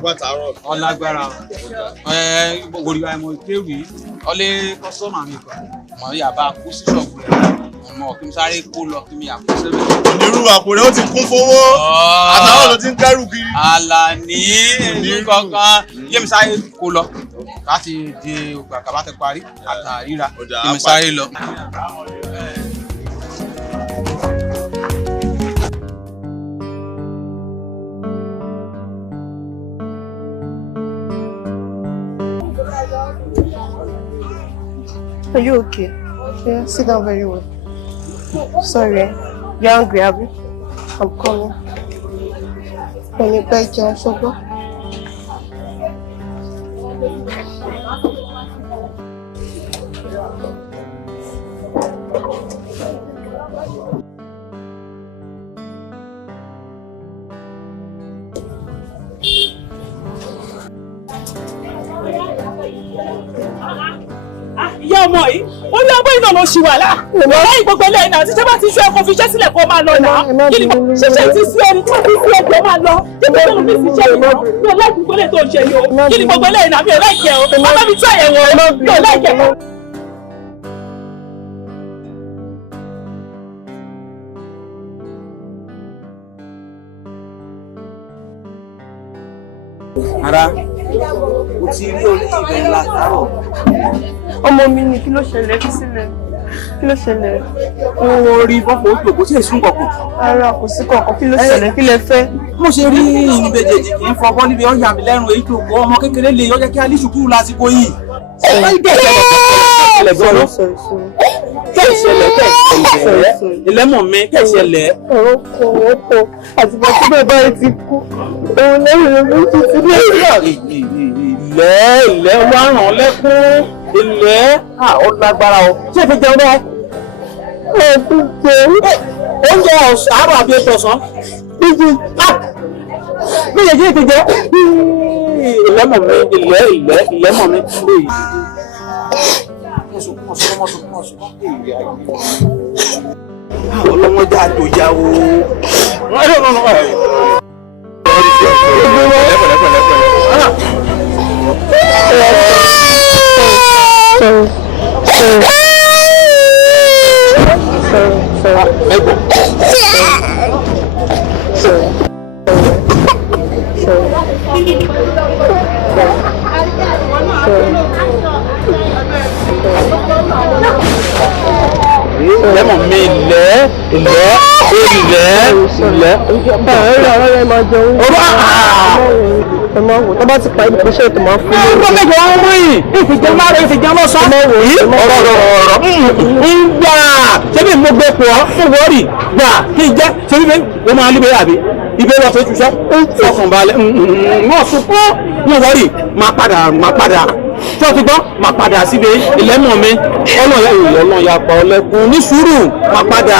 àgbàtàrọ̀. Ọlágbára. Wòlíì wa mo kéwì. Ọlé kọ́sọ́mà mi kan. Mo yà bá kú sí ṣọ́ọ̀bù rẹ̀. Ọmọ kí n sáré kó lọ kí mi yà kó sẹ́bẹ̀. Onírú àpòrẹ́ ó ti kún fowó. Àtàwọn ló ti ń kẹ́rù kiri. Àlàní ìlú kankan. Yé mi sáré kó lọ. Láti di àkàbà tẹ parí àtàríra. Yé mi sáré lọ. Are you okay? Yeah, sit down very well. Sorry, you're hungry, Abby? I'm coming. When you beg your sugar. Ìyá ọmọ yìí ó ní ọgbọ́n iná ló ṣì wà lá. Lẹ́yìn gbogbo eléyìí náà tíṣẹ́ bá ti ṣe ẹ̀kọ́ fi iṣẹ́ sílẹ̀ kó máa lọ náà. Kí ni ṣíṣe ti sí ẹni tó ti sí ẹ̀kọ́ máa lọ? Kí ni gbogbo mi ti ṣe ìná? Mi ò láì gbogbo eléyìí tó ń ṣe yìí o. Kí ni gbogbo eléyìí náà mi ò láì jẹ o. Bàbá mi tún àyẹ̀wò o. Mi ò láì jẹ o. Ara o ti rí orí ìbẹ̀ látàárọ̀. Ọmọ mi ni kí ló ṣẹlẹ̀ fi sílẹ̀? Kí ló ṣẹlẹ̀? Ó rí bọ́pọ̀ ojú òkú tí èsùn kọ̀kọ̀. Ara kò sí kankan, kí ló ṣẹlẹ̀? Kí lẹ fẹ́? Mo ṣe rí ìbejèjì kì í fọwọ́ níbi ọ̀yà mi lẹ́rùn èyí tó kọ́ ọmọ kékeré lè yọjẹ́ kí a lè ṣùkúrú lásìkò yìí. Ìlẹ́mọ̀ mi kẹ̀ṣẹ̀lẹ̀. Ọ̀pọ̀ àtìgbà tí bàbá rẹ̀ ti kú. Òun lẹ́yìn ló ń tún sílé. Ilẹ̀ wá ràn lẹ́kún. Ilẹ̀ ó lágbára o. Ṣé fi jẹun bá? Ẹ̀kún jẹun. Oúnjẹ àárọ̀ àbí ètò ọ̀sán. Méjèèjì ti jẹ́. Ìlẹ́mọ̀ mi, ìlẹ́mọ̀ mi. Ọlọ́mọdé àtòjá o. Lẹ́mọ̀ mi ilẹ̀. Ọ̀rẹ́ máa jẹun. Ẹ máa wò tó bá ti pa ibi tó ṣe ètò máa fún mi. Ọ̀rọ̀ mẹ́jọ wọn mú yìí. Ìfìjẹun máa rẹ̀ ìfìjẹun lọ́sàn. Ọ̀rọ̀. Ń gbà. Ṣébí mo gbé pọ̀ fún wọ́ọ̀rì gbà kí n jẹ́. Ṣébí mi ó máa líbẹ̀ àbí? Ibẹ̀ lọ fẹ́ túṣọ́. Ọkàn balẹ̀. Wọ́n sùn fún wọn wọ́ọ̀rì. Máa padà. Tí wọ́n ti gbọ́, máa padà síbi ìlẹ́mọ̀ mi. Ọlọ́ya pa ọlẹ́kùn ní sùúrù. Máa padà.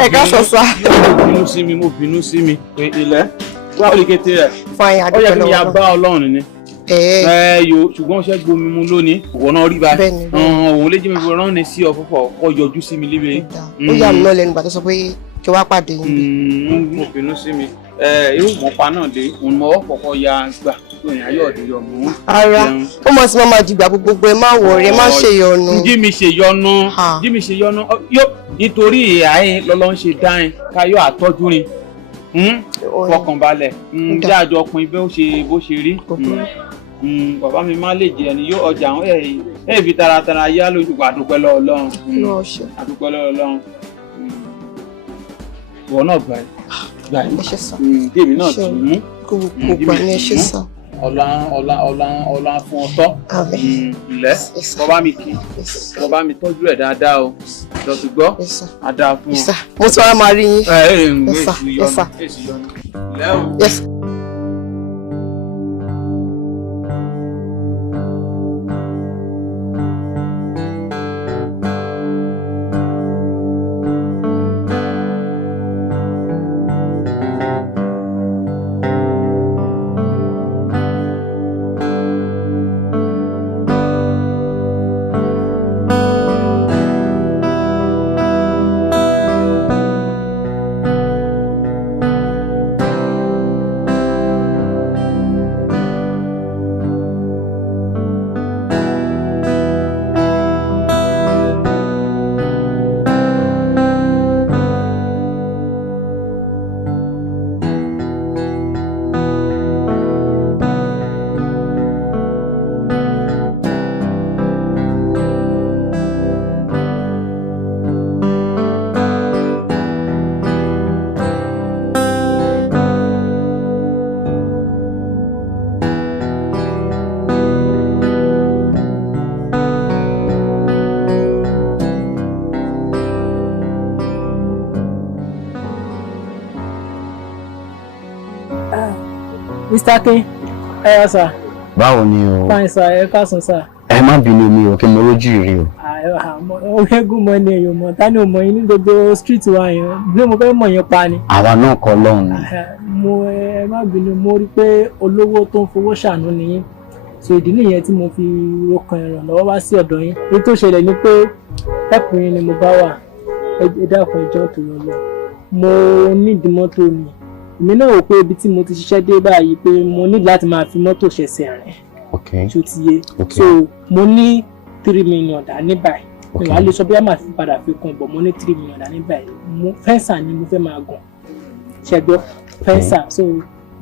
Ẹ ká sọ sá. Mo bínú sí mi pé ilẹ̀ wá ó lè kété rẹ̀. Fine, Ó yẹ kí mi ya bá Ọlọ́run ni. Ṣùgbọ́n ṣẹ́ gbomi mu lónìí wọ́n náà rí báyìí. Òun lè jẹ́ mi fi rán ni sí ọ fúnfọ̀ kọ́ yọjú sí mi líbe. Ó yà mí náà lẹ́nu ìgbà tó sọ pé kí wá pàdé yín bí. Mo bínú sí mi. irú mọ̀pá náà dé òun mọ̀ ọ̀pọ̀pọ̀ ya gbà lóyìn ayé ọ̀dọ̀ yọ mú. Ara ó mọ̀ sí máa jìgbà gbogbo ẹ má wọ̀rẹ́ ẹ má ṣe yọnu. Jí mi ṣe yọnu yóò nítorí ìhà ẹ lọ́lọ́ ń ṣe dáhìn káyọ̀ àtọ́jú rin fọkànbalẹ̀ jáàjọ pin bó ṣe rí. Bàbá mi má lè jẹ ẹni yóò ọjà àwọn ẹ̀ fi taratara yá lójú àdúpẹ́ lọ́wọ́ Ọlọ́run. Àdúpẹ́ lọ́wọ́ Ọlọ́run. Ìwọ náà gbà yìí. Ẹ ṣe sá. Dèmi náà tì mú. Kò gbà ní ẹ ṣe sá. Ọlá fún ọtọ́. Ilẹ̀ bọ́bá mi tọ́jú ẹ̀ dáadáa o. Lọ sí gbọ́. A dáa fún ọ. Mo tún wá máa rí yín. Ilẹ̀ o. Mr. King, ẹ sà. Báwo ni o? Fine sà, ẹ káàsán sà. Ẹ má bínú mi o, kí mo rójú rí o. Ogún mọ ni èèyàn mọ̀, ta ni ò mọ̀ yín ní gbogbo street wa yẹn, bí mo fẹ́ mọ̀ yín pa ni. Àwa náà kọ́ lọ́hùn. Ẹ má bínú, mo rí pé olówó tó ń fowó ṣàánú ni yín. So ìdí nìyẹn tí mo fi rokan ìrànlọ́wọ́ wá sí ọ̀dọ̀ yín. Èyí tó ṣẹlẹ̀ ni pé ẹ̀pù yín ni mo bá wà, ẹ dákun ẹjọ́ tó lọ lọ. Mo nídìí mọ́tò mi. Èmi náà wò pé ibi tí mo ti ṣiṣẹ́ dé báyìí pé mo ní láti máa fi mọ́tò ṣẹ̀ṣẹ̀ rìn. Tó ti yé. So mo ní 3 million dá ní báyìí. Mi wàá lè sọ bí a máa fi padà fi kún bọ̀ mo ní 3 million dá ní báyìí. Fẹ́ǹsà ni mo fẹ́ máa gùn. Ṣẹ́gbọ́ fẹ́ǹsà. So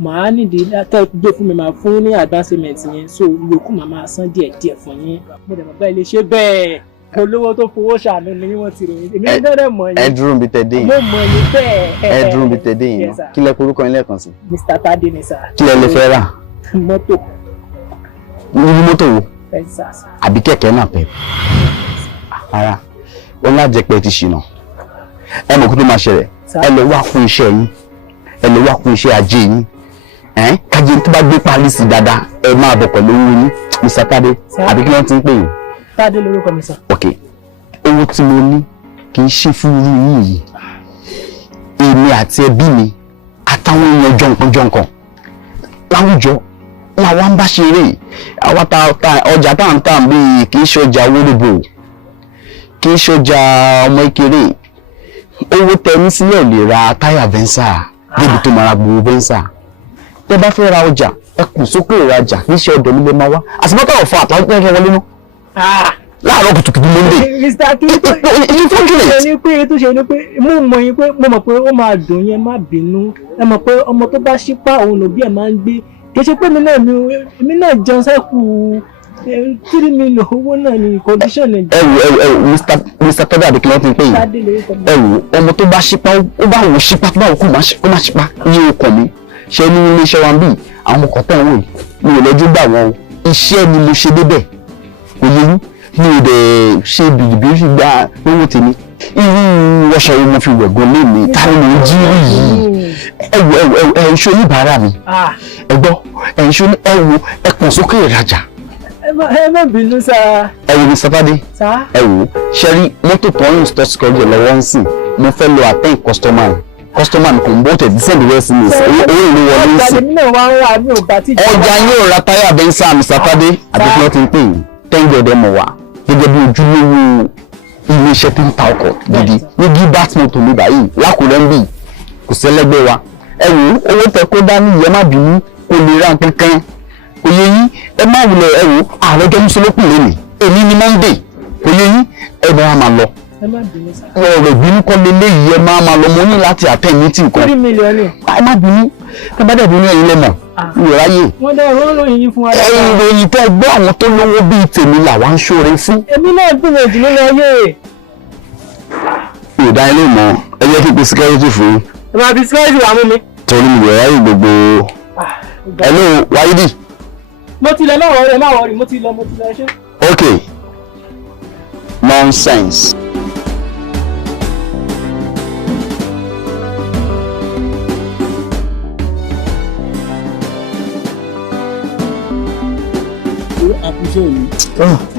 màá nídìí látọ̀ gbé fún mi máa fún ní advancement yẹn. So yòókù màá máa san díẹ̀ fún yín. Mo dẹ̀ bàbá ilé ṣe bẹ́ẹ̀. Olówó tó fowó ṣàánú ni wọ́n ti ròyìn. Èmi ń dẹ́rẹ̀ mọ̀ yín. Ẹ dúró bí tẹ dé yìí. Mo mọ̀ ní bẹ́ẹ̀. Ẹ dúró bí tẹ dé yìí. Kí lẹ porúkọ yín lẹ́ẹ̀kan sí? Mr. Tade ni sir. Kí lẹ lè fẹ́ rà? Mọ́tò. Irú mọ́tò wo? Fẹ́ǹsà. Àbí kẹ̀kẹ́ náà pẹ̀? Ara wọn láà jẹ́ pé ti ṣìnà. Ẹ mọ̀ kó tó máa ṣẹlẹ̀. Ẹ lọ wá fún iṣẹ́ yín. Ẹ lọ wá fún iṣẹ́ ajé yín. Kájí tó bá gbé páálí sí dáadáa ẹ máa bọ̀ pẹ̀lú owó yín. Mr. Tade àbí kí wọ́n ti ń pè yín? Tade lórúkọ mi sir. Ok. Owó tí mo ní kì í ṣe fún irú yín yìí. Èmi àti ẹbí mi àtàwọn èèyàn jọ̀ǹkan láwùjọ làwọn ń bá ṣeré. Àwọn ọjà tá à ń tà bíi kì í ṣe ọjà wóróbò, kì í ṣe ọjà ọmọ ìkéré. Owó tẹ ní sílẹ̀ lè ra táyà Venza débi tó máa ra gbogbo Venza. Tẹ bá fẹ́ ra ọjà ẹ kù sókè ìrajà níṣẹ́ ọ̀dọ̀ nílé máa wá. Àsìmọ́tò ọ̀fọ̀ àtàwọn tó ń wọlé náà. Láàárọ̀ kùtùkùtù Monday. Mr. King tó ṣe ni pé mo mọ̀ yín pé mo mọ̀ pé ó máa dùn yẹn má bínú. Ẹ mọ̀ pé ọmọ tó bá ṣípá òun lòbí ẹ̀ máa ń gbé. Kì í ṣe pé èmi náà jẹun sẹ́kù 3 million owó náà ni condition ẹ̀. Mr. Tade àbí kí wọ́n ti ń pè yín. Ọmọ tó bá ṣípá ó bá wò ṣípá tó bá wò kó má ṣípá ní okùn mi. Ṣé ní iléeṣẹ́ wa ń bì àwọn ọkọ̀ tẹ̀ ń wò yìí mi ò lọ́jọ́ gbà wọ́n o. Iṣẹ́ ni mo ṣe débẹ̀ kò yẹ yín. Mi ò dẹ̀ ṣe bìbí ó fi gba owó tèmi. Irú ọṣọ wo mo fi wẹ̀gàn lémi táwọn mo ń jí rí yìí. Ẹ ń ṣe oníbàárà mi. Ẹ gbọ́ ẹ ń ṣe ẹ pọ̀ sókè ìrajà. Ẹ má bínú sá. Ẹ wo Mr. Tade. Ẹ wo ṣẹ́rí mọ́tò tó ń stọ́ security lọ́wọ́ ń sìn mo fẹ́ lọ attend customer kò ń bọ́ tẹ̀ dísẹ́ǹdì rẹ̀ sí mi owó ìlú wọlé ń sìn. Ọjà yóò ra táyà Venza Mr. Tade àdéhùn ọtí ń pè yín tẹ́ńgì ọ̀dẹ́ mọ̀ wá gẹ́gẹ́ bí ojúlówó ilé-iṣẹ́ tó ń ta ọkọ̀ gidi ní gilbert motor mi báyìí lákùrẹ́ ń bì kò sẹ́lẹ́gbẹ́ wa ẹ wò owó tẹ kó dání yẹ má bínú kò lè ra kankan kò yẹ yín ẹ má wulẹ̀ ẹ wò ààrẹ jẹ́ mùsùlùmí lónìí èmi ni Monday kò yẹ yín ẹ bá wa máa lọ. ọ̀rọ̀ ìbínú kọ́ lélẹ́yìí ẹ máa lọ mo ní láti attend meeting kan. 3 million ni. ẹ má bínú ẹ bá dẹ̀ bínú ẹ̀yin lẹ́mọ̀ ìráyè. wọ́n dẹ̀ wọ́n lóyìn yín fún wa. ìròyìn tẹ́ gbọ́ àwọn tó lówó bíi tèmi làwa ń ṣoore fún. èmi náà gbìyànjú nínú ayé. ìdá ilé mọ ẹ jẹ́ kí n pe security fún yín. ẹ máa fi security wà mú mi. torí mi ò ráyè gbogbo. hello Wáídì. mo ti lọ lọ́wọ́ rẹ̀ máa wọrí mo ti lọ ṣe. okay nonsense.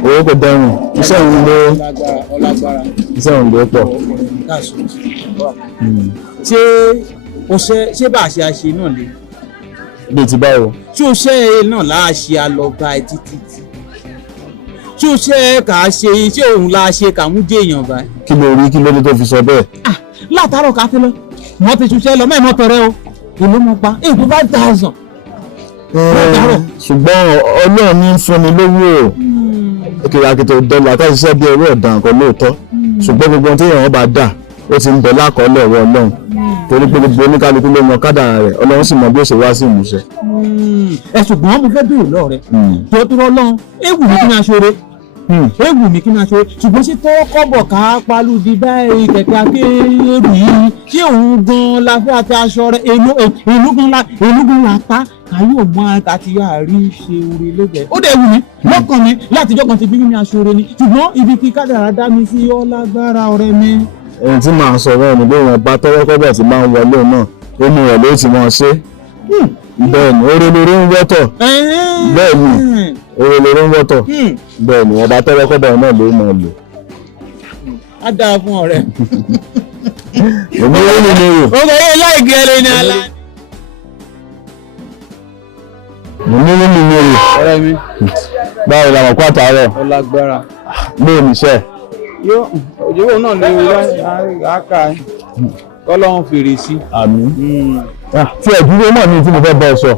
owó kò dẹrùn iṣẹ́ òun ló pọ̀. ṣé bá a ṣe àṣe náà lè. bíi ti báwo. tí o ṣe é náà láà ṣe alọba ẹ títí tí o ṣe é kà á ṣe tí òun la ṣe kà mú dé èèyàn báyìí. kí ló rí kí ló dé tó fi sọ bẹ́ẹ̀. látàárọ̀ ká fi lọ wọ́n ti ṣiṣẹ́ lọ mẹ́ẹ̀mọ́ tọrẹ o èló mọ́ pa èkó 5,000. ṣùgbọ́n Ọlọ́run ní fúnni lówó kìràkìtà dọ́là ká ṣiṣẹ́ bí ẹrú ọ̀dà nǹkan lóòótọ́ ṣùgbọ́n gbogbo ohun tí èèyàn bá dà ó ti ń bẹ lákọọ́lẹ̀ ọwọ́ Ọlọ́run torí pé gbogbo oníkálukú ló mọ kádàrá rẹ̀ Ọlọ́run sì mọ bí ó ṣe wá sí ìmúṣẹ. ṣùgbọ́n mo fẹ́ bèèrè lọ́ọ̀ rẹ̀ tó dúró lọ́hùn ewu ní kí n aṣọ rẹ̀ ewu ní kí n aṣọ rẹ̀ ṣùgbọ́n sí tọ́wọ́ kọ́bọ̀ ká palùdí báyìí kẹ̀kẹ́ akéèrú yìí tí òun gan la fẹ́ àti aṣọ rẹ̀ èlú gan la pa káyọ̀ mọ́ àti àárí ṣe orí lẹ́gbẹ̀ẹ́. ó dẹ̀ wù mí lọ́kàn mi láti jọ́kan ti bí mi aṣọ rẹ̀ ni ṣùgbọ́n ibi tí kádàrá dá mi sí ọlágbára ọ̀rẹ́ mi. ẹni tí màá sọ̀rọ̀ ẹni bí wọn bá tọ́wọ́ kọ́bọ̀ tí máa ń wọlé náà ó mú rẹ̀ ló ti máa ṣe. bẹ́ẹ̀ ni oore lórí ń wọ́tọ̀ bẹ́ẹ̀ ni oore lórí ń wọ́tọ̀ bẹ́ẹ̀ ni wọn bá tọ́wọ́ kọ́bọ̀ náà ló máa lò. á dáa fún ọ̀rẹ́. èmi ò ní ní rò. ó kọ́ yé láì gẹ̀rẹ́ ní alá. mo ní nínú mi rò. ọ̀rẹ́ mi. báwo la mọ̀ kó àtàárọ̀. ọlágbára. bóò níṣẹ́. yóò òjòwò náà lè rí àkà kọ́lọ́hún fèrè sí. àmín. tí ẹ̀dúró náà ní tí mo fẹ́ bọ́ ọ sọ.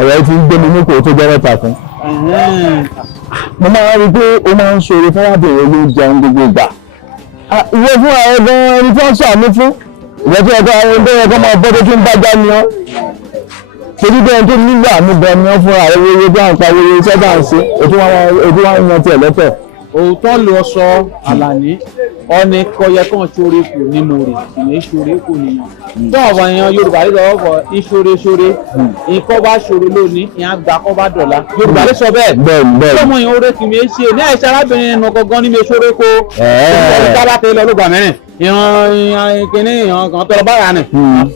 ọ̀rọ̀ ti ń gbé mi ní kò tó jẹ́ mẹ́ta kan. mo máa ń rí i pé ó máa ń ṣòro fún wádìí ló jẹun gbogbo ìgbà. ìwé fún ààrẹ gan-an ẹni tí wọ́n ṣàánú fún ìwé tí ẹ̀ka àwọn ẹgbẹ́ yẹn kọ́ máa bọ́ tó tún bá já ni ọ́. torí bẹ́ẹ̀ tó nígbà mú gan ni wọ́n fún ààrẹ wéwé bí àwọn pariwo iṣẹ́ bá ń ṣe ètò wọn ń yan tiẹ̀ lọ́tọ̀. òótọ́ ló sọ Àlàní ọ̀nì kọyẹ kan ṣoore kù nínú rẹ̀ ìyẹn ṣoore kù nìyàn. tó àwọn èèyàn Yorùbá lè lọ́wọ́ fọ ìṣoore nǹkan bá ṣoore lónìí ìyẹn àgbà kọ́ bá dọ̀la Yorùbá lè sọ bẹ́ẹ̀. bẹ́ẹ̀ tó mọ ìyẹn oore kì í ṣe ní àìsàn arábìnrin ẹnu gangan ní mi ṣoore kó ọ̀rọ̀ tábà tẹ lọ lóògbà mẹ́rin ìyàn kìíní ìyàn kan tọrọ bára nì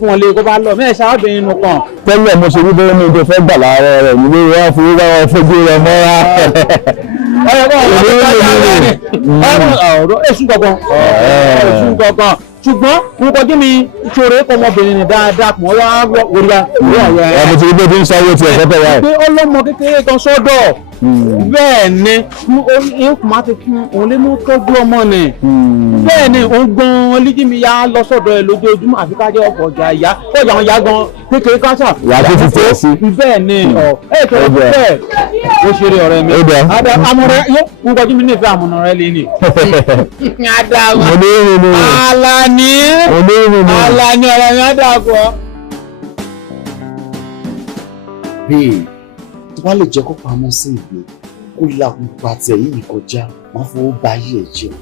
fún ọ lé kó bá lọ mẹ́ẹ̀ṣẹ́ arábìnrin ẹnu kan. tẹ́lẹ̀ mo ṣe wípé ní ibi fẹ́ gbà láàárọ̀ rẹ̀ nílé wọn fún wíwá wọn fojú rẹ̀ mọ́ra. ọ̀rọ̀ èsùn kankan ṣùgbọ́n n kọjú mi ìṣòro ọmọbìnrin ni dáadáa kò wá wọlé ọmọ tí ibi tí ń sanwó tiẹ̀ fẹ́ tẹ̀ wá ẹ̀. pé ọlọ́mọ kékeré kan sọ́dọ̀ bẹ́ẹ̀ ni máa ti fún òun lé mú tọ́jú ọmọ ni bẹ́ẹ̀ ni òun gan-an líjí mi yá lọ sọ́dọ̀ ẹ̀ lójoojúmọ́ àfi ká jẹ́ ọkọ̀ ọjà ìyá ọjà àwọn ìyá gan kékeré káṣà. ìyá tó ti tẹ̀ sí. bẹ́ẹ̀ ni tó bẹ́ẹ̀ ó ṣeré ọ̀rẹ́ mi. àmọ̀rẹ́ yóò ń kọjú mi nífẹ̀ẹ́ àmọ̀ràn rẹ lé ní. Àlàní Àlàní ọ̀rẹ́ mi á dàpọ̀. bẹ́ẹ̀ tó bá lè jẹ́ kó pamọ́ sí ìgbé kó la gbogbo àti ẹ̀yìn yìí kọjá máa fowó bá yí ẹ̀ jẹun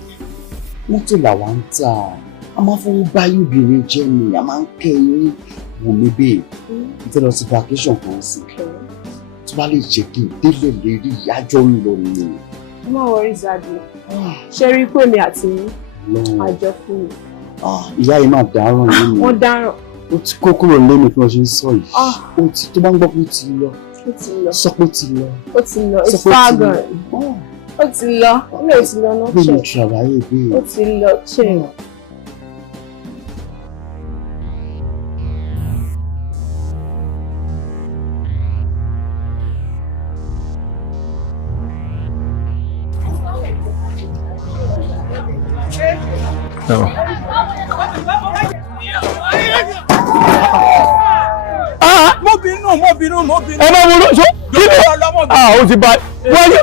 mọ́tò làwa ń tà á máa fowó bá yí obìnrin jẹ́ ni a máa ń kẹ́ yín wò mí bẹ́ẹ̀ n tẹ́ lọ sí vacation kan sí tó bá lè jẹ́ kí n délé lè rí ìyájọ́ ń lọ ni. ẹ má wọrí Zadi ṣe rí pé mi àti àjọ fún mi. ìyá yìí máa dáràn yín ni. wọ́n dáràn. ó ti kó kúrò lẹ́nu bí wọ́n ṣe ń sọ yìí ó ti tó bá ń gbọ́ pé ó ti lọ. ó ti lọ. sọ pé ó ti lọ. ó ti lọ it's far gone. ó ti lọ ilé ò ti lọ náà ṣe. bí mi ṣàlàyé bí. ó ti lọ ṣe. ẹ má bínú so kí ni ó ti bá wọ́n yẹ.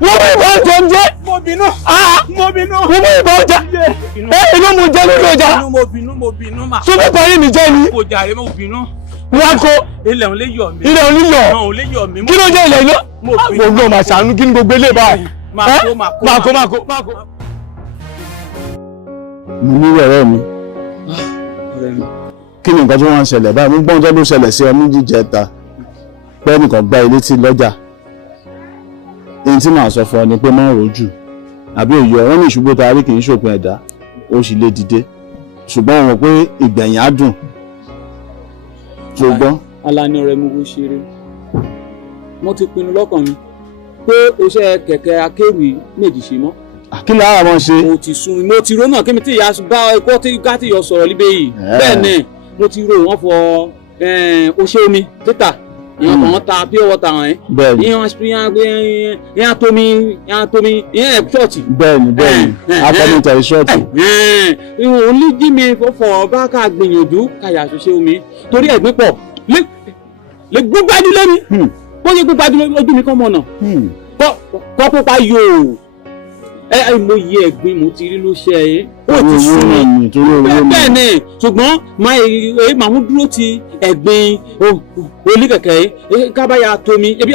wọ́n mú ìbọn tó ń jẹ́. mo bínú. wọ́n mú ìbọn jẹ́. inú mu jẹ́ lórí ọjà. mo bínú mà. sọ́dọ̀ parí mi jẹ́ ni. kò jàre mo bínú. wọ́n kó. ilẹ̀ òun lè yọ̀ mí. ilẹ̀ òun lè yọ̀. òun lè yọ̀ mí. kí ló jẹ́ ilẹ̀ iná. mo gbọ́ màá ṣàánú kí ni gbogbo ilé báyìí. máa kó. mo ní ọ̀rẹ́ mi. kí ni nǹkan tí wọ́n ń ṣẹlẹ̀ báyìí mo gbọ́n tó ló ṣẹlẹ̀ sí ọ ní jíjẹta pé nìkan gbá ilé tí lọ́jà èyí tí màá sọ fún ọ ni pé má rojú àbí òye ọ̀rọ̀ ní ìṣubú tá a rí kì í ṣòpin ẹ̀dá ó sì lè dìde ṣùgbọ́n òun pé ìgbẹ̀yìn á dùn ṣùgbọ́n. Alani ọ̀rẹ́ mi wo ṣeré mo ti pinnu lọ́kàn mi pé oṣẹ́ kẹ̀kẹ́ akérù méjì ṣe mọ́. kí ló ara wọn ṣe. mo ti sun mo ti ro náà kí mi tí ìyá bá ẹkọ tí ká tí yọ sọ̀rọ̀ líbẹ̀ yìí bẹ́ẹ̀ ni mo ti ro wọn fọ oṣẹ́ omi títà ìyẹn kàn ta pure water hàn ìyẹn tómi ìyẹn ṣọ́ọ̀tì. bẹ́ẹ̀ni akọ́nìtà ṣọ́ọ̀tì. ìwọ̀n lè jí mi fọ̀fọ̀ bá ká gbìyànjú káyà ṣoṣẹ́ omi torí ẹ̀gbìn pọ̀ lè gbúgbájú lẹ́ni bó ṣe gbúgbájú lójú mi kọ́ mọ̀ náà kọ́ pupa yòó mo yẹ ẹ̀gbin mo ti rí ló ṣe ẹ ó ti sún mi bẹ́ẹ̀ ni ṣùgbọ́n màá mú dúró ti ẹ̀gbin oníkẹ̀kẹ́ kábàyà tómi ebi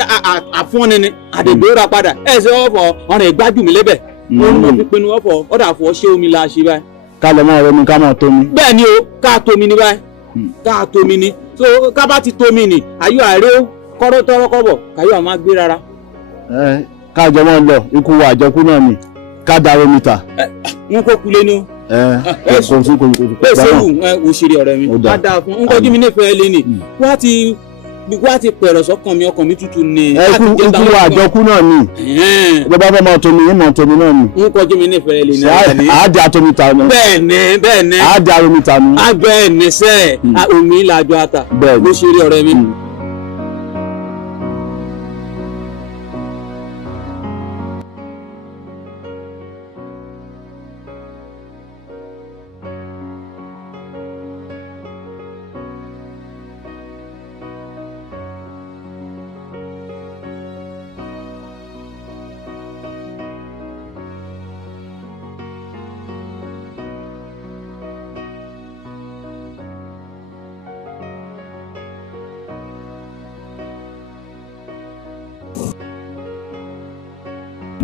àfọ́nni ni àdègbè ra padà ẹ̀ ṣe ọ̀fọ̀ ọ̀rìn ìgbájú mi lébẹ̀ wọ́n mọ̀ fi pinnu ọ̀fọ̀ ọ̀dà àfọ̀ ṣé omi la ṣe báyìí. ká lọ mọ ọ̀rẹ́ mi ká mọ tómi. bẹ́ẹ̀ ni o ká tómi ni báyìí ká tómi ni so ká bá ti tómi ni ayọ̀ àárẹ̀ kọ́rọ́ tọ́rọ́ kọ́bọ̀ káyọ̀ àmọ́ gbé rárá. ká jọ mọ lọ ikú wa àjọkú náà ni ká dáwọ́ mítà. n kò kulé ni o. kò sí kò sẹ́wù òṣèré ọ̀rẹ́ mi á dáa fún n kọjú mi nífẹ̀ẹ́ lé ní wá ti pẹ̀rọ̀ sọ́kàn mi ọkàn mi tútù ni. ikú wa àjọkú náà ni ìjọba fẹ́ máa tómi yín máa tómi náà ni. n kọjú mi nífẹ̀ẹ́ lé ní. àádé atómítà ni. bẹ́ẹ̀ni. àádé arómítà ni. abẹ́ẹ̀ni sẹ́ omi làjọ ata òṣèré ọ̀rẹ́ mi.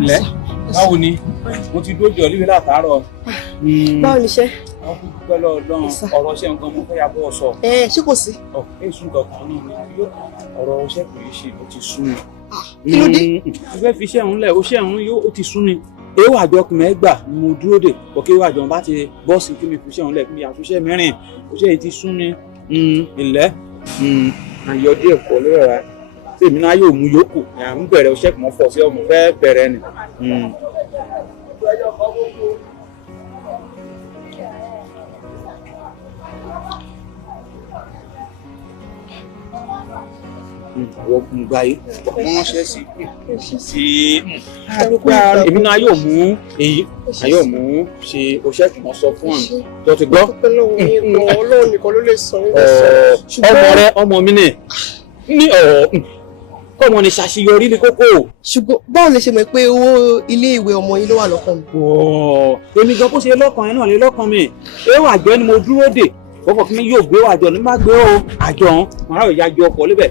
Lẹ́ báwo ni mo ti dójú ọ̀lẹ́wé látàárọ̀. Báwo ni iṣẹ́? Wọ́n kú dúpẹ́ lọ́dún ọ̀rọ̀ ṣe nǹkan mo fẹ́ ya bọ́ sọ. Ṣé kò sí? Èsù kankan ní ni ọ̀rọ̀ ṣẹ́ kò yé ṣe ó ti sún mi. Kí ló dé? Mo fẹ́ fi iṣẹ́ òun lẹ̀ ó ṣẹ́ òun yóò ó ti sún mi. Èèwọ̀ àjọ kìmọ̀ ẹ́ gbà mo dúró dè kọ́kẹ́ èèwọ̀ àjọ bá ti bọ́ọ̀sì kí mi fi iṣẹ́ òun lẹ̀ kí mi àtúnṣe mìíràn ó ṣe ti sún mi. Ilẹ̀ àyọ̀ díẹ̀ pọ̀ lórí ọ̀rá tèmi náà yóò mú yòókù ń bẹ̀rẹ̀ oṣẹ́ kìmọ̀ fọ̀ sí ọmọ fẹ́ bẹ̀rẹ̀ ni. Àwọn ọkùnrin gba yìí wọ́n ṣe sí àdúgbò èmi náà yóò mú èyí yóò mú ṣe oṣẹ́ kìmọ̀ sọ fún ọ̀nà tó ti gbọ́. Ọlọ́run nìkan ló lè sọ ọmọ mi ní kọ́mọ ní ṣàṣeyọrí ní kókó. ṣùgbọ́n báwo lè ṣe mọ̀ pé owó ilé ìwé ọmọ yín ló wà lọ́kàn mi. èmi gan kó ṣe lọ́kàn yẹn náà lé lọ́kàn mi èèwọ̀ àjọ ni mo dúró dè fọ́fọ́ kí mi yóò gbé àjọ ní má gbé o àjọ ọ̀hún màá rò yájọ ọkọ̀ lébẹ̀.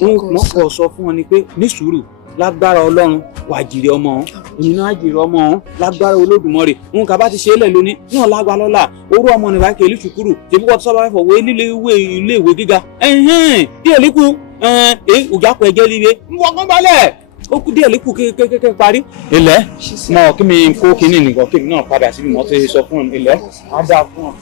wọ́n kọ́ sọ fún wọn ni pé ní sùúrù lágbára Ọlọ́run wà jìrì ọmọ ọ̀hún èmi náà jìrì ọmọ ọ̀hún lágbára Olódùmarè òun kà bá ti ṣe é lẹ̀ lónìí náà lágbá lọ́la orú ọmọ nìbá kẹ́lí ṣùkúrù ṣèbí wọ́n ti sábà fọ̀ wé ilé ìwé gíga díẹ̀ líkù òjàpọ̀ ẹ̀jẹ̀ líle wọ́n kán balẹ̀ ó kú díẹ̀ líkù kékeré parí. ilẹ̀ mọ kí mi kó kinní nìkan kí mi náà padà síbi mọ́ ti sọ fún ilẹ̀ á dáa fún ọ.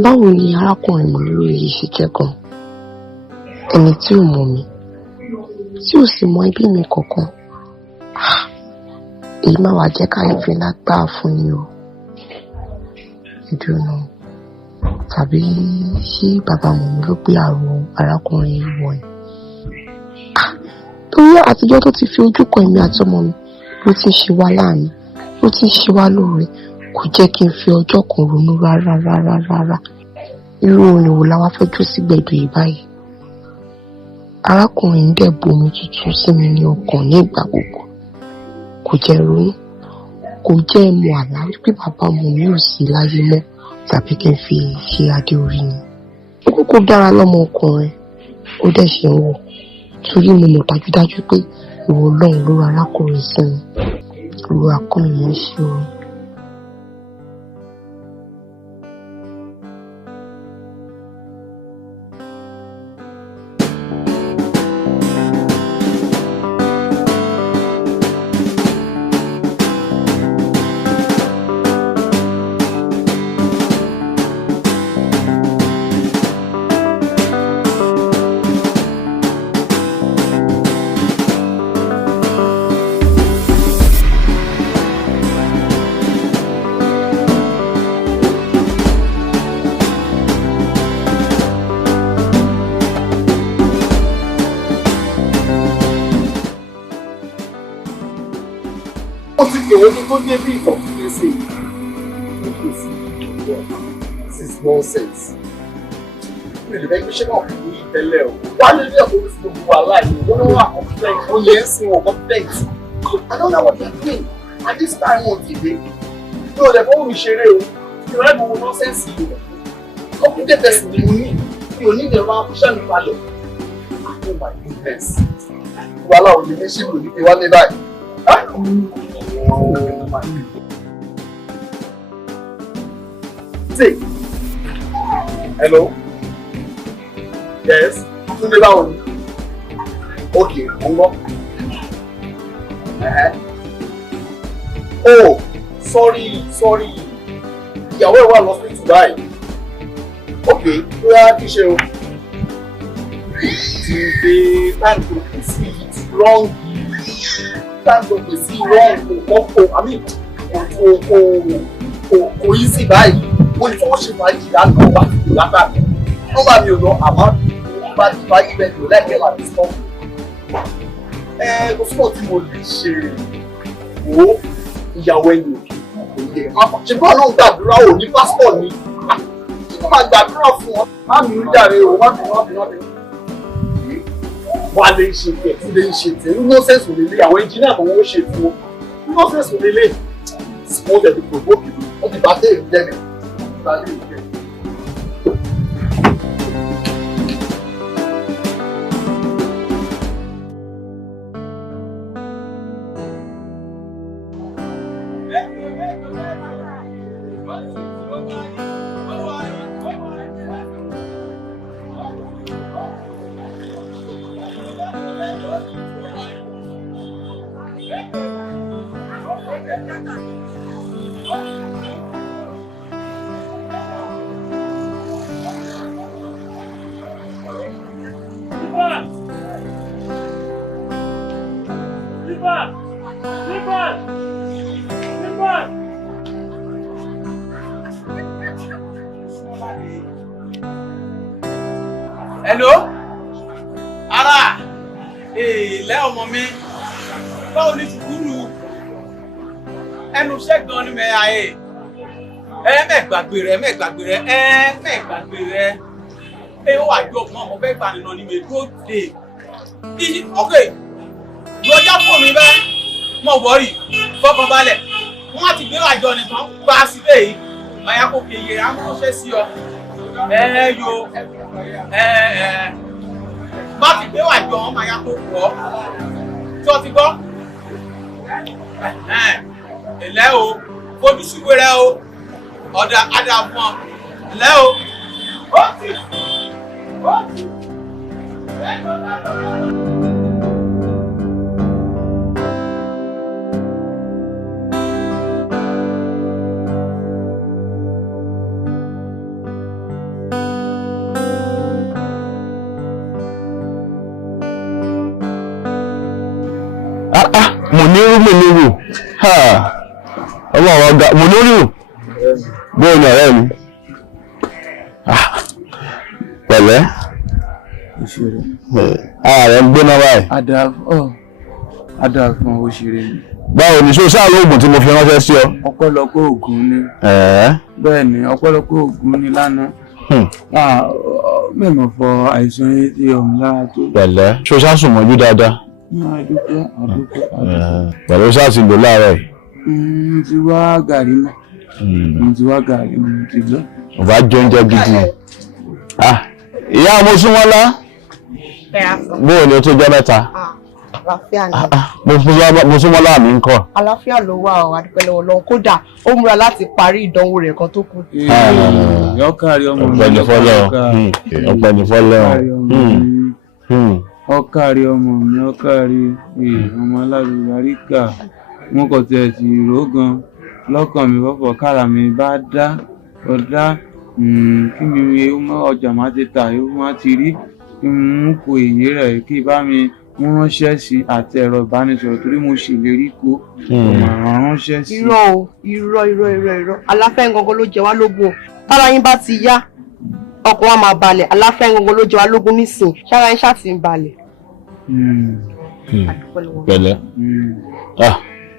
Báwo ni arákùnrin mi lórí yìí ṣe jẹ́ gan? Ẹni tí ò mọ̀ mi, tí ò sì mọ ẹbí mi kankan. Èyí máa wá jẹ́ káyọ̀fẹ́ lágbàá fún ni o. Ìdùnnú tàbí ṣé bàbá mọ̀mí ló gbé àrùn arákùnrin wọ̀ ẹ́? Torí àtijọ́ tó ti fi ojú kan èmi àti ọmọ mi ló ti ń ṣe wá láàánú, ló ti ń ṣe wá lóore, kò jẹ́ kí n fi ọjọ́ kan ronú rárá. Irú orin wo la wá fẹ́ jó sí gbẹ̀du yìí báyìí? Arákùnrin ń dẹ̀ bomi tuntun sí mi ní ọkàn ní ìgbà gbogbo. Kò jẹ́ ronú, kò jẹ́ mọ̀ àlá wípé bàbá ọmọ mi ò sí láyé mọ́ tàbí kí n fi ṣe adé orí ni. Ó kúkú dára lọ́mọ ọkùnrin, ó dẹ̀ ṣe ń wò. Torí mo mọ̀ dájúdájú pé ìwọ Ọlọ́run ló ra arákùnrin sí mi. Olúwa kọ́ mi mọ̀ ṣe o. This is nonsense. Really, make me shake off the level. Why did you have to do alive? You don't know how complaint. Oh yes, you complaint. I don't know what you're doing. At this time on TV, no, the phone is sharing. You have no nonsense. How could the person you need? You need the man pushing the value. Oh my goodness. Well, I'll be missing you. You want me back? Oh my goodness. Say, hello? Yes? Tunde báwo ni? Okay, mo Oh, sorry. Ìyàwó ẹ̀ wà lọ́sítù báyìí. Okay, bóyá kí ṣe o. Tunde, time to see it wrong. Time to see wrong. I mean, kò easy báyìí. Mo ní fọwọ́ ṣe fàájì lánàá wá sí látàrí. Wọ́n bá mi ò lọ àmọ́ bá ti fàájì bẹ́ẹ̀ lò lẹ́ẹ̀kẹ́ láti sọ. Kò sọ́ọ̀ tí mo lè ṣe wò ó ìyàwó ẹni òkè. Ṣé bọ́ọ̀ náà gbàdúrà ò ní pásítọ̀ ni? Ṣé wọ́n máa gbàdúrà fún ọ? Má mi rí jàre o, má mi. Wà lè ṣe tẹ̀, tí lè ṣe tẹ̀. Ní nọ́ọ̀sẹ̀sì ò lè lé àwọn ẹnjìnìá kan wọ́n ṣe fún ọ. Ní nọ́ọ̀sẹ̀sì ò lè lé. Wọ́n tẹ̀ ti provoke mi, wọ́n ti bá tẹ̀ jẹ́ mi. Hello? Ara! Ilé ọmọ mi. Báwo ni sùkúrù? Ẹnu iṣẹ́ gan ni mẹ́ ayé. Mẹ́gbàgbé rẹ̀. Ó wà jọ fún ọmọ fẹ́ gbanìnà ni mi tó dé. Ok, lọ́jà fún mi bẹ́ẹ̀. Mo wọ́rì, fọkàn balẹ̀. Wọ́n á ti gbé àjọ nìkan gba sílé yìí. Màá kó kéye amúṣẹ́ sí ọ. Má ti gbé wà jọ wọn máa yá kó pọ̀ tí ó ti gbọ́. Ẹ̀lẹ́ o, fojú ṣúgbé rẹ o, ọ̀dà adà fún ọ. Ẹ̀lẹ́ o. Ó ti. Muniru. Ọmọ ọ̀gá Muniru. Bóyá ni ọ̀rẹ́ mi. Pẹ̀lẹ́. Ààrẹ ń gbóná báyìí. Adá fún òṣèré mi. Báwo ni ṣó sáà lóògùn tí mo fi ránṣẹ́ sí ọ? Ọ̀pọ̀lọpọ̀ oògùn ni. Bẹ́ẹ̀ ni ọ̀pọ̀lọpọ̀ oògùn ni lánàá. Mẹ́mọ̀ fọ àìsàn yìí tí ọ̀hún lára tó. Pẹ̀lẹ́ ṣó sáà sùn mọ́jú dáadáa. Àdúpẹ́. Pẹ̀lú sáà ti lò láàárọ̀ yìí. Mo ti wá gàrí mọ́. Mo ti lọ. Mo bá jẹ oúnjẹ gidi. Ìyá mo sún wọn lá. Bóò ni ó tó jẹ́ mẹ́ta. Àlàáfíà ni. Mo sún wọn lá mi ń kọ́. Àlàáfíà ló wà ọ́, adúpẹ́ lọ́wọ́ Ọlọ́run, kódà ó múra láti parí ìdánwò rẹ̀ kan tó kù. Ọkàrí ọmọ mi. Ọpẹ́ ní fọ́lọ́. Ọkàrí ọmọ mi, ọkàrí ọmọ alálùbáríkà. Mo kàn tiẹ̀ sì rò gan lọ́kàn mi fọ́fọ́ kára mi bá dá ọ̀dá kí mi ọjà má ti tà yóò má ti rí kí mú kó èyí rẹ̀ kí bá mi mú ránṣẹ́ sí àti ẹ̀rọ ìbánisọ̀rọ̀ torí mo ṣèlérí kó ránṣẹ́ sí. Irọ́. Aláfẹ́ gangan ló jẹ wá lógún. Tára yín bá ti yá ọkàn wa máa balẹ̀. Aláfẹ́ gangan ló jẹ wá lógún nísìn. Ṣára yín ṣáà ti ń balẹ̀. Pẹ̀lẹ́.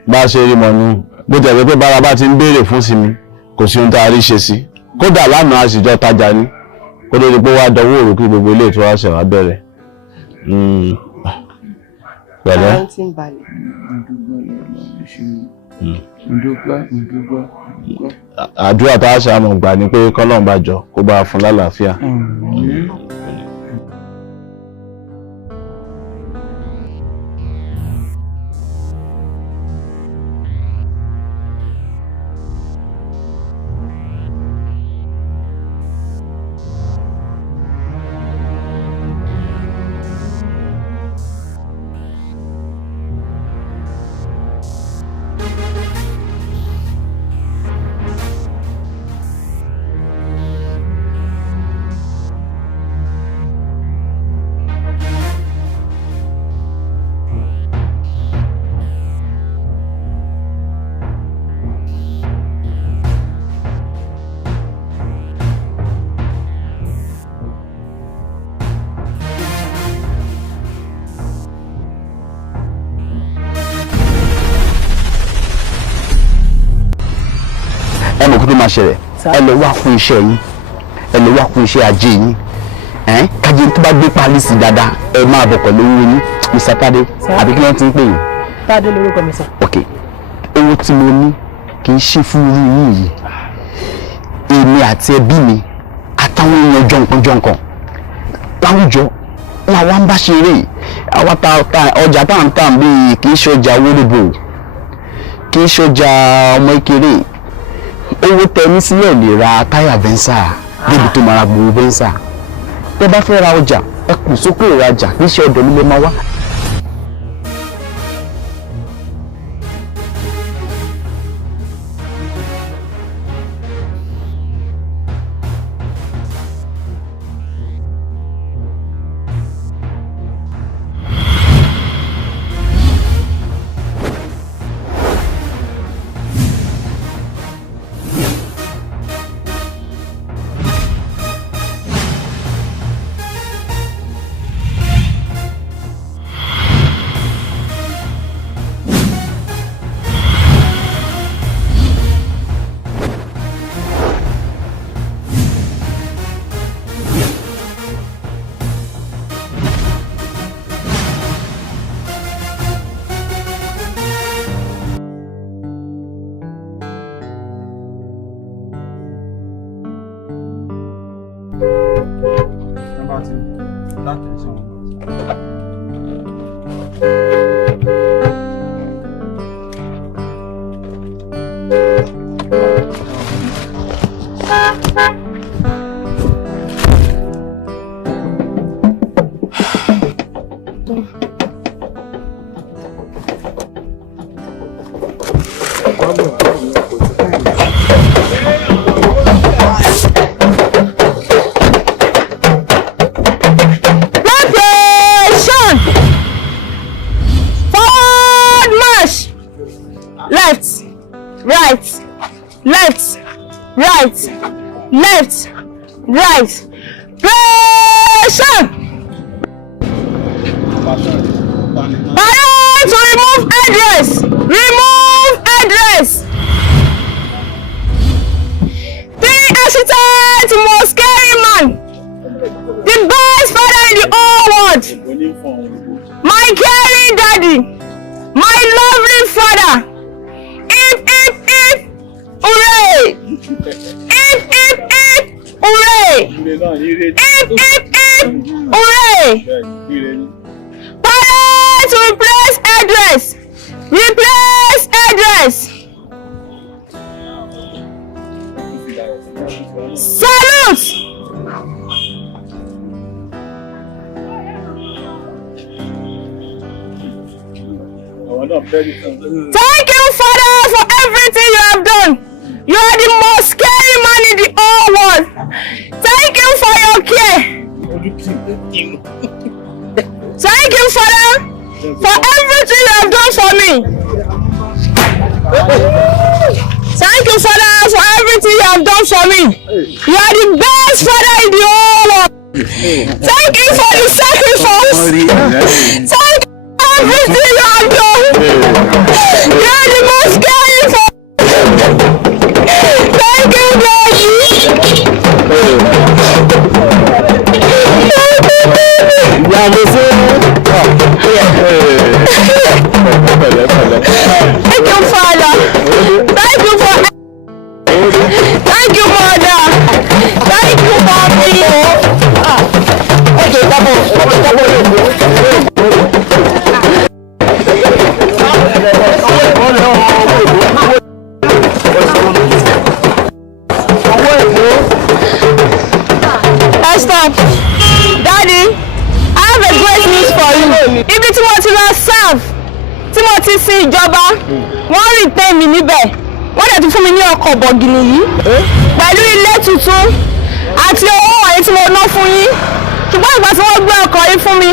Bá a ṣe rí mọ̀ nù. Bó tẹ̀lé pé bára bá ti ń béèrè fún sinmi kò sí ohun tá a rí ṣe sí. Kódà lánàá àṣìjọ tajà ní. Kó tó di pé wá dọwọ́ òrò kí gbogbo ilé ìtura ṣẹ̀ wá bẹ̀rẹ̀. Pẹ̀lẹ́. Àdúrà tá a ṣe àmọ̀ gbà ni pé kọ́lọ́run bá jọ kó bá a fún lálàáfíà. Kó tó máa ṣẹlẹ̀ ẹ lọ wá fún iṣẹ́ yín ẹ lọ wá fún iṣẹ́ ajé yín kájí tó bá gbé pálí sí dáadáa ẹ máa bọ̀ pẹ̀lú owó yín Mr. Tade àbí kí wọ́n ti ń pè yín. Tade lórúkọ mi sọ. Ok owó tí mo ní kì í ṣe fún irú yín yìí èmi àti ẹbí mi àtàwọn èèyàn jọ̀ǹkan láwùjọ làwọn ń bá ṣeré àwọn ọjà tá à ń tà bíi kì í ṣe ọjà wóróbó kì í ṣe ọjà ọmọ ìkéré owó tẹni sílẹ̀ lè ra táyà Venza débi tó máa ra gbogbo Venza tẹ bá fẹ́ ra ọjà ẹ kù sókè ìrajà kì í ṣe ọ̀dọ̀ nílé máa wá. left, right, left, right, left, right. Pressure! Parents to remove address! Remove address! 3 assistant most scary man! The best father in the whole world! My caring daddy! My lovely father! Hip, hip, hip! Hooray! Hip, hip, hip! Hooray! Hip, hip, hip! Hooray! Parents replace address! Replace address! Salute! Thank you, Father, for everything you have done. You are the most scary man in the whole world. Thank you for your care. Thank you, Father, for everything you have done for me. Thank you, Father, for everything you have done for me. You are the best Father in the whole world. Thank you for the sacrifice. Thank you for everything you have done. You are the most caring for. Thank you, Daddy. Thank you, Father. Thank you for. Thank you, Mother. Thank you, Mommy. Stop. Daddy, I have a great news for you. Ibi tí mo ti lọ serve, tí mo ti sin ìjọba, wọ́n rí pé mi níbẹ̀. Wọ́n dẹ̀ tún fún mi ní ọkọ̀ bọ̀gìnì yìí. Pẹ̀lú ilé tuntun àti owó wọ̀nyí tí mo ná fún yín. Ṣùgbọ́n ìgbà tí wọ́n gbé ọkọ̀ yìí fún mi,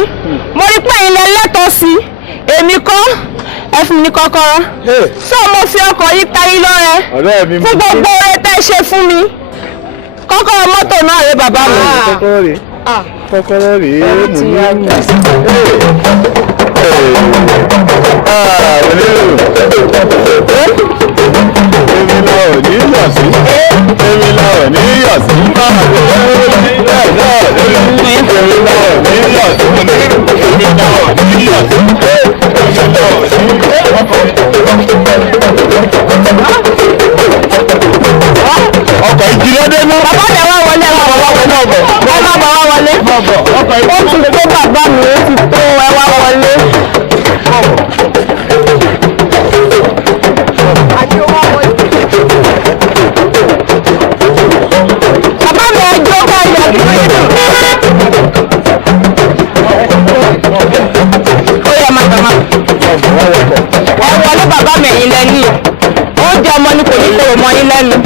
mo rí pé ilẹ̀ lẹ́tọ̀ọ́ sí. Èmi kọ́, ẹ fún mi ní kọ́kọ́rọ́. So mo fi ọkọ̀ yìí ta yín lọ́rẹ. Fún gbogbo oore tẹ́ ṣe fún mi. Kọ́kọ́rọ́ mọ́tò náà rẹ bàbá mi. Kọ́kọ́rọ́ rèé mú mi. Èmi la ò ní yọ̀ sí. Èmi la ò ní yọ̀ sí. Èmi la ò ní yọ̀ sí. Èmi la ò ní yọ̀ sí. Èmi la ò ní yọ̀ sí. Ọkọ̀ ìjìnlẹ̀ mú. Bàbá mi wá wọlé wá wọlé ọ̀bọ̀. Wọ́n má bà wá wọlé. Ó ti tó bàbá mi, ó ti tó ẹ wá wọlé. Bàbá mi ẹjọ́ ká yọ kí ó yẹ. Ó yẹ má bàbá. Wọ́n wọlé bàbá mi ẹ̀yìn lẹ́ni. Oúnjẹ ọmọ ni kò ní kóró mọ́ yín lẹ́nu.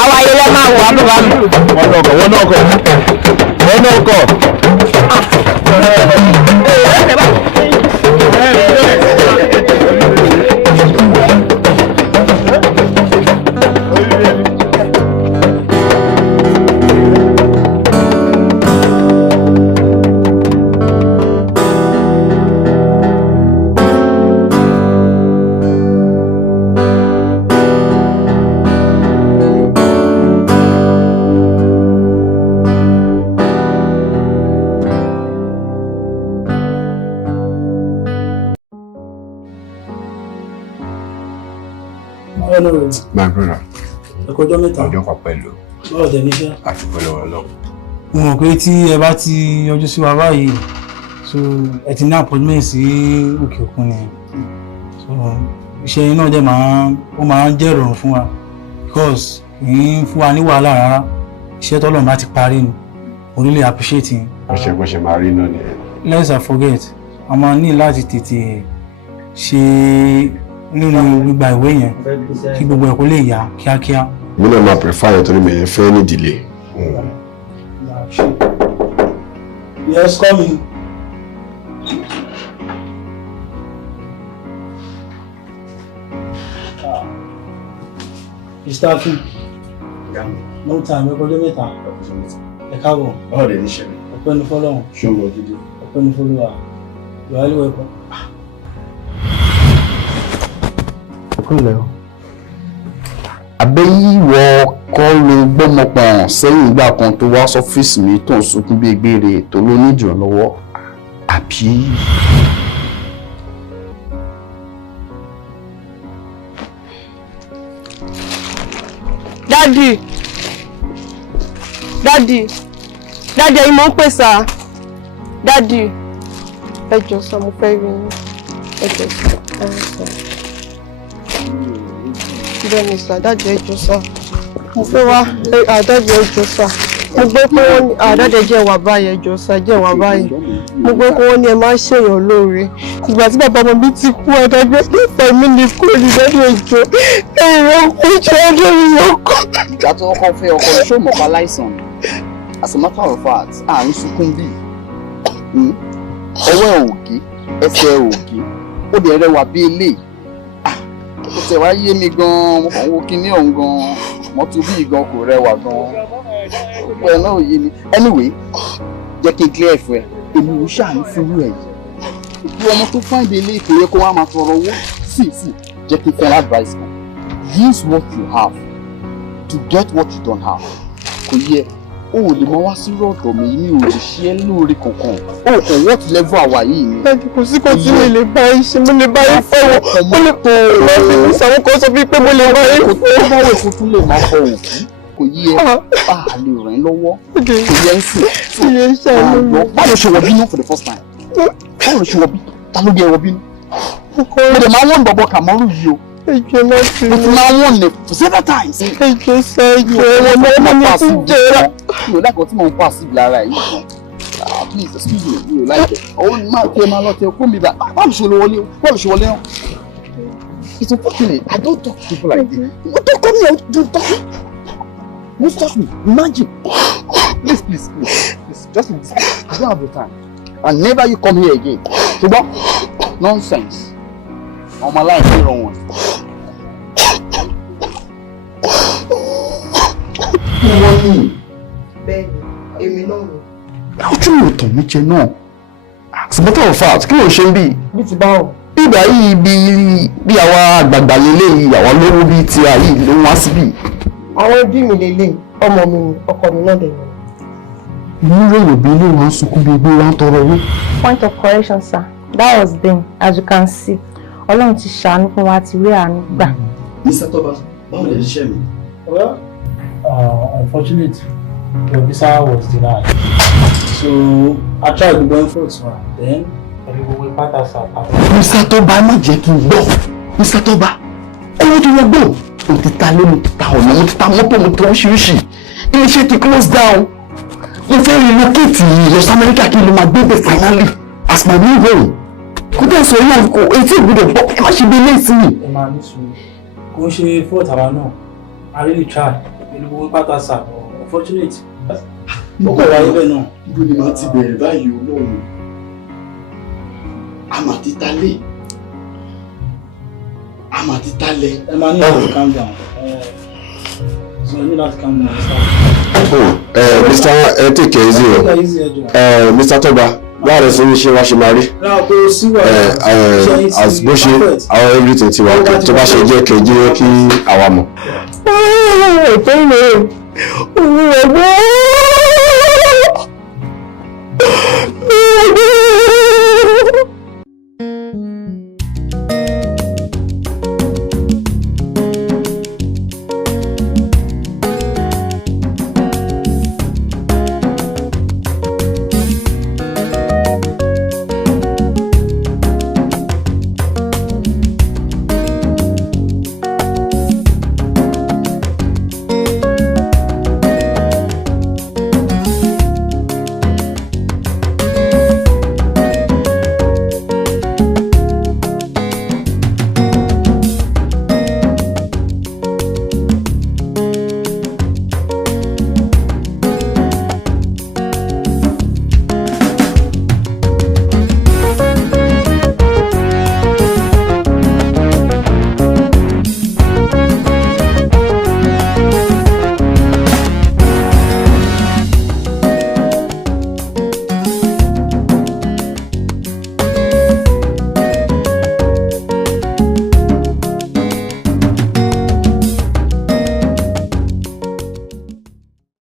Àwọn ayẹyẹ máa wọ̀ bàbá mi. Wọ́n náà kọ̀. My brother. Ọjọ́ mẹ́ta. Ọjọ́ kan pẹ̀lú. Báwo dẹ̀ níṣẹ́? Àfikún lọ́wọ́ lọ. Mo mọ̀ pé tí ẹ bá ti yọjú sí wa báyìí, so ẹ ti ní appointment sí òkè òkun ni. So iṣẹ́ yín náà dẹ̀ máa ń jẹ́ ìrọ̀rùn fún wa because kì í fún wa ní wàhálà rárá. Iṣẹ́ tọ́lọ́run bá ti parí ni. I really appreciate yín. Bó ṣe máa rí náà nìyẹn. Let's not forget, a máa ní láti tètè ṣe nínú gbígba ìwé yẹn kí gbogbo ẹ̀ kó lè yá kíákíá. Mi náà máa prefer yẹn torí mi yẹn fẹ́ ní delay. Yes, come in. Ìstáfì. No time, ẹgbọ́dọ̀ mẹ́ta. Ẹ káàbọ̀. Báwo lè ní ṣe mi? Ọpẹ́ ni fọ́lọ́run. Ṣùgbọ́n gidi. Ọpẹ́ ni fọ́lọ́wà. You are highly welcome. Kúlẹ̀ o. Àbẹ́yìnwó kọ́ ló gbọ́mọpọ̀n sẹ́yìn ìgbà kan tó wá sọ́fíìsì mi tó ń sunkún bí egbére tó ló ní ìdìrànlọ́wọ́ àbí. Daddy, ẹ̀yin mò ń pè sá. Daddy, ẹ jọ̀ọ́ sá, mo fẹ́ rí yín. Ẹ jọ̀ọ́ sá, bẹ́ẹ̀ ni sá, Daddy ẹ jọ̀ọ́ sá. Mo fẹ́ wá, Daddy ẹ jọ̀ọ́ sá. Mo gbé pé wọ́n ní, Daddy jẹ́ wà báyìí, ẹ jọ̀ọ́ sá, jẹ́ wà báyìí. Mo gbé pé wọ́n ní ẹ máa ń ṣèyàn lóore. Ìgbà tí bàbá ọmọ mi ti kú, Daddy nípa mi ní kú ní Daddy ẹ jọ̀ọ́. Ẹ̀rọ kú jẹ́ ọdún mi ọkọ. Ìgbà tó kọ́ fẹ́ ọkọ rẹ̀ ṣó mọ̀ pa láìsàn. As a matter of fact, àárín sunkún bíi. Ọwọ́ ẹ̀ òkè, ẹsẹ̀ ẹ̀ òkè, ó dẹ̀ rẹwà bí eléyìí. Ó tẹ̀ wá yé mi gan-an, mo kàn wo kinní ọ̀hún gan-an, mọ́tò bíi gan kò rẹwà gan-an. Ọ̀pọ̀ ẹ̀ náà ò yé mi. Anyway, jẹ́ kí n clear ẹ̀ fún ẹ, èmi ò ṣàánú fúnrú ẹ̀ yìí. Bí ọmọ tó find eléyìí kò yẹ kó wá máa tọrọ owó. See, jẹ́ kí n fẹ́ advice kan. Use what you have to get what you don't have. Kò yẹ. O ò lè mọ wá sí rọ̀dọ̀ mi ò lè ṣe ẹ́ lóore kankan. O kò what level àwa yìí ni. Kò sí kò tí mi lè bá yín ṣe, mo lè bá yín fọwọ́, mo lè tó lọ́ọ̀fì mi sàwọn kan sọ pé mo lè bá yín fọwọ́. Kò tó báwo kò tún lè máa fọ òkú. Kò yí ẹ bá a lè ràn ẹ́ lọ́wọ́. Kò yẹ ń sìn. Iye iṣẹ́ ló ń báwo ṣe wọ bínú for the first time? Báwo ṣe wọ bí? Ta ló gbé ẹ wọ bínú? Mo dẹ̀ máa wọ́n bọ̀bọ̀ Kàmọ́rù yìí o. Ẹjọ́ náà ti rí. Mo ti máa wọ́n lè for several times. Ẹjọ́ sọ ẹjọ́ ọmọ mi ti jẹ́ rà. Mi ò láìpẹ́ tí mo ń pa síbi lára yìí. Please excuse me, mi ò láìpẹ́. Ọwọ́ máa tẹ máa lọ tẹ ọkọ mi bá. Báwo ṣe wọlé o? Báwo ṣe wọlé náà? It's unfortunate. I don't talk to people like this. Don't come here. Don't talk. Don't talk me. Imagine. Please. Just in this place. I don't have the time. And never you come here again. Ṣùgbọ́n nonsense. Ọmọ aláìsí ìrọ̀ wọn. Wọ́n ní. Bẹ́ẹ̀ni, èmi náà ni. Ojú mi ò tàn mí jẹ náà. As a matter of fact, kí ló ń ṣe ń bì? Bí ti báwo? Ìgbà yìí bí àwa àgbààgbà lélẹ́yìí, àwa lówó bíi ti àyè ló ń wá síbí. Àwọn ẹbí mi lélẹ̀, ọmọ mi ni, ọkọ mi náà dẹ̀ ni. Inú ròyìn bí ilé wa ń sunkún bí egbé wa ń tọrọ owó. Point of correction, sir. That was then, as you can see. Ọlọ́run ti ṣàánú fún wa, ti rí àánú gbà. Mr. Toba, báwo lè ṣiṣẹ́ mi? Well, unfortunately, your visa was denied. So I tried to go for it, then we part as Mr. Toba, má jẹ́ kí n gbọ́. Mr. Toba, owó tó lọ gbọ́. Mo ti ta lé, mo ti ta ọ̀nà, mo ti ta mọ́tò, mo ti ta oríṣiríṣi. Iléeṣẹ́ ti close down. Mo fẹ́ relocate lọ sí Amẹ́ríkà kí n lè máa gbé bẹ̀ finally as my new home. Kò dẹ̀ sọ yóò kò etí ìgbọ́dọ̀ gbọ́ ẹ má ṣe bí ilé sí mi. Ẹ máa ní sùúrù. Kò ń ṣe fault àwa náà. I really try. Ìlú owó pátá sà. Unfortunate. Ó kọ̀ wáyé bẹ́ẹ̀ náà. Ibo ni màá ti bẹ̀rẹ̀ báyìí olóhùn? Àmà ti talé. Àmà ti talẹ̀. Ẹ máa ní láti calm down. So ẹ ní láti calm down. Mr. Take it easy o. Mr. Toba, báwo lè fún mi ṣe wá ṣe máa rí? As bó ṣe àwọn everything ti wà kí tó bá ṣe jẹ́ kejì kí àwa mọ̀. Ètò ìlú òun ẹ̀gbọ́n.